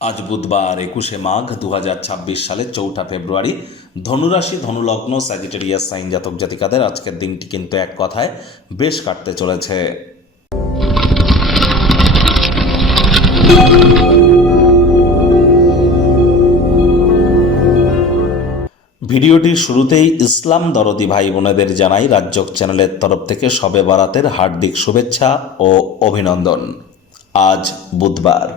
আজ বুধবার 21শে মাঘ 2026 সালের 4ঠা ফেব্রুয়ারি। ধনুরাশি, ধনুলগ্ন, স্যাজিটেরিয়াস সাইন জাতক জাতিকাদের আজকের দিনটি কিন্তু এক কথায় বেশ কাটতে চলেছে। ভিডিওটির শুরুতেই ইসলাম দরদি ভাই বোনেদের জানাই রাজ্যক চ্যানেলের তরফ থেকে শবে বারাতের হার্দিক শুভেচ্ছা ও অভিনন্দন। আজ বুধবার,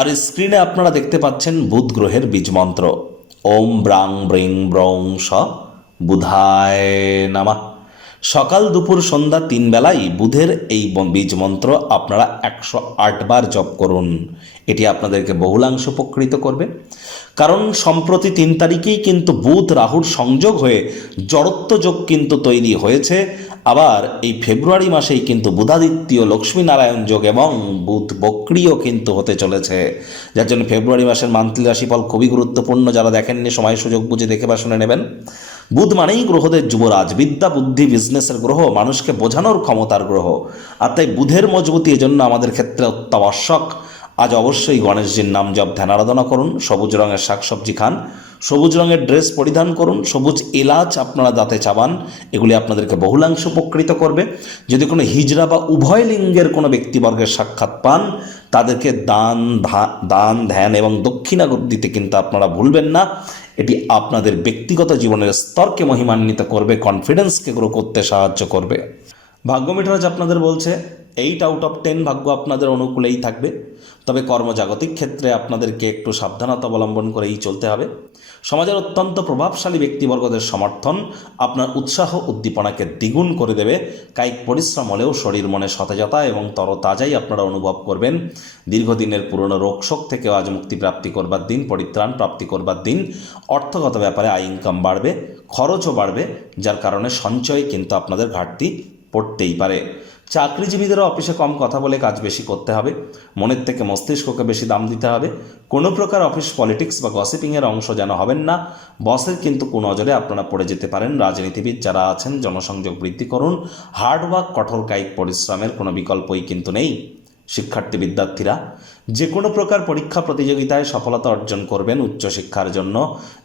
আর স্ক্রিনে আপনারা দেখতে পাচ্ছেন বুধ গ্রহের বীজমন্ত্র ওম ব্রাং ব্রিং ব্রং স বুধায় নামা। সকাল দুপুর সন্ধ্যা 3 বেলাই বুধের এই বীজ মন্ত্র আপনারা 108 বার জপ করুন। এটি আপনাদেরকে বহুলাংশ উপকৃত করবে, কারণ সম্প্রতি 3 তারিখেই কিন্তু বুধ রাহুর সংযোগ হয়ে জড়ত্ব যোগ কিন্তু তৈরি হয়েছে। আবার এই ফেব্রুয়ারি মাসেই কিন্তু বুধাদিত্য লক্ষ্মীনারায়ণ যোগ এবং বুধ বক্রিও কিন্তু হতে চলেছে, যার জন্য ফেব্রুয়ারি মাসের মান্থলি রাশিফল খুবই গুরুত্বপূর্ণ। যারা দেখেননি সময় সুযোগ বুঝে দেখে বা শুনে নেবেন। বুধ মানেই গ্রহদের যুবরাজ, বিদ্যা বুদ্ধি বিজনেসের গ্রহ, মানুষকে বোঝানোর ক্ষমতার গ্রহ। আর তাই বুধের মজবুতি এজন্য আমাদের ক্ষেত্রে অত্যাবশ্যক। আজ অবশ্যই গণেশজির নাম জপ ধ্যান আরাধনা করুন, সবুজ রঙের শাকসবজি খান, সবুজ রঙের ড্রেস পরিধান করুন, সবুজ এলাচ আপনারা দাঁতে চাবান। এগুলি আপনাদেরকে বহুলাংশ উপকৃত করবে। যদি কোনো হিজড়া বা উভয় লিঙ্গের কোনো ব্যক্তিবর্গের সাক্ষাৎ পান, তাদেরকে দান ধ্যান এবং দক্ষিণা দিতে কিন্তু আপনারা ভুলবেন না। এটি আপনাদের ব্যক্তিগত জীবনের স্তরকে মহিমান্বিত করবে, কনফিডেন্সকে গ্রো করতে সাহায্য করবে। ভাগ্য মিটার আপনাদের বলছে 8 আউট অফ 10 ভাগ্য আপনাদের অনুকূলেই থাকবে। তবে কর্মজাগতিক ক্ষেত্রে আপনাদেরকে একটু সাবধানতা অবলম্বন করেই চলতে হবে। সমাজের অত্যন্ত প্রভাবশালী ব্যক্তিবর্গদের সমর্থন আপনার উৎসাহ উদ্দীপনাকে দ্বিগুণ করে দেবে। কায়িক পরিশ্রম হলেও শরীর মনে সতেজতা এবং তরতাজাই আপনারা অনুভব করবেন। দীর্ঘদিনের পুরনো রোগশোক থেকেও আজ মুক্তি প্রাপ্তি করবার দিন, পরিত্রাণ প্রাপ্তি করবার দিন। অর্থগত ব্যাপারে আয় ইনকাম বাড়বে, খরচও বাড়বে, যার কারণে সঞ্চয় কিন্তু আপনাদের ঘাটতি পড়তেই পারে। চাকরিজীবীদেরও অফিসে কম কথা বলে কাজ বেশি করতে হবে, মনের থেকে মস্তিষ্ককে বেশি দাম দিতে হবে। কোনো প্রকার অফিস পলিটিক্স বা গসিপিংয়ের অংশ যেন হবেন না। বসের কিন্তু কুনজরে আপনারা পড়ে যেতে পারেন। রাজনীতিবিদ যারা আছেন জনসংযোগ বৃদ্ধি করুন। হার্ডওয়ার্ক, কঠোর কায়িক পরিশ্রমের কোনো বিকল্পই কিন্তু নেই। শিক্ষার্থী বিদ্যার্থীরা যে কোনো প্রকার পরীক্ষা প্রতিযোগিতায় সফলতা অর্জন করবেন উচ্চশিক্ষার জন্য।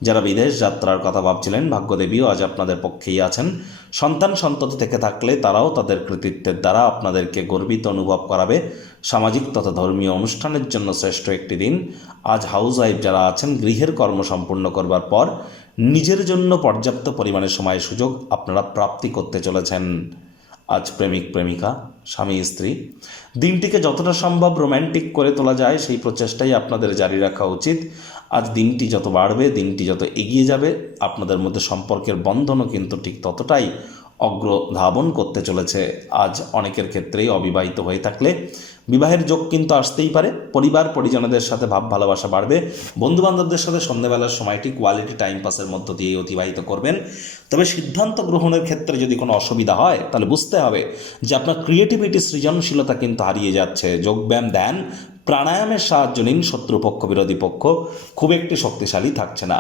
যারা বিদেশ যাত্রার কথা ভাবছিলেন, ভাগ্যদেবীও আজ আপনাদের পক্ষেই আছেন। সন্তান সন্ততি থেকে থাকলে তারাও তাদের কৃতিত্বের দ্বারা আপনাদেরকে গর্বিত অনুভব করাবে। সামাজিক তথা ধর্মীয় অনুষ্ঠানের জন্য শ্রেষ্ঠ একটি দিন। আজ হাউস ওয়াইফ যারা আছেন, গৃহের কর্ম সম্পূর্ণ করবার পর নিজের জন্য পর্যাপ্ত পরিমাণে সময় সুযোগ আপনারা প্রাপ্তি করতে চলেছেন। আজ প্রেমিক প্রেমিকা, স্বামী স্ত্রী, দিনটিকে যতটা সম্ভব রোম্যান্টিক করে তোলা যায় সেই প্রচেষ্টাই আপনাদের জারি রাখা উচিত। আজ দিনটি যত বাড়বে, দিনটি যত এগিয়ে যাবে, আপনাদের মধ্যে সম্পর্কের বন্ধনও কিন্তু ঠিক ততটাই অগ্রধাবন করতে চলেছে। আজ অনেকের ক্ষেত্রেই অবিবাহিত হয়ে থাকলে বিবাহের যোগ কিন্তু আসতেই পারে। পরিবার পরিজনদের সাথে ভাব ভালোবাসা বাড়বে। বন্ধুবান্ধবদের সাথে সন্ধ্যাবেলার সময়টি কোয়ালিটি টাইম পাসের মধ্য দিয়ে অতিবাহিত করবেন। তবে সিদ্ধান্ত গ্রহণের ক্ষেত্রে যদি কোনো অসুবিধা হয়, তাহলে বুঝতে হবে যে আপনার ক্রিয়েটিভিটি, সৃজনশীলতা কিন্তু হারিয়ে যাচ্ছে। যোগব্যায়াম, ধ্যান, প্রাণায়ামের সাহায্য নিন। শত্রুপক্ষ বিরোধী পক্ষ খুব একটি শক্তিশালী থাকছে না।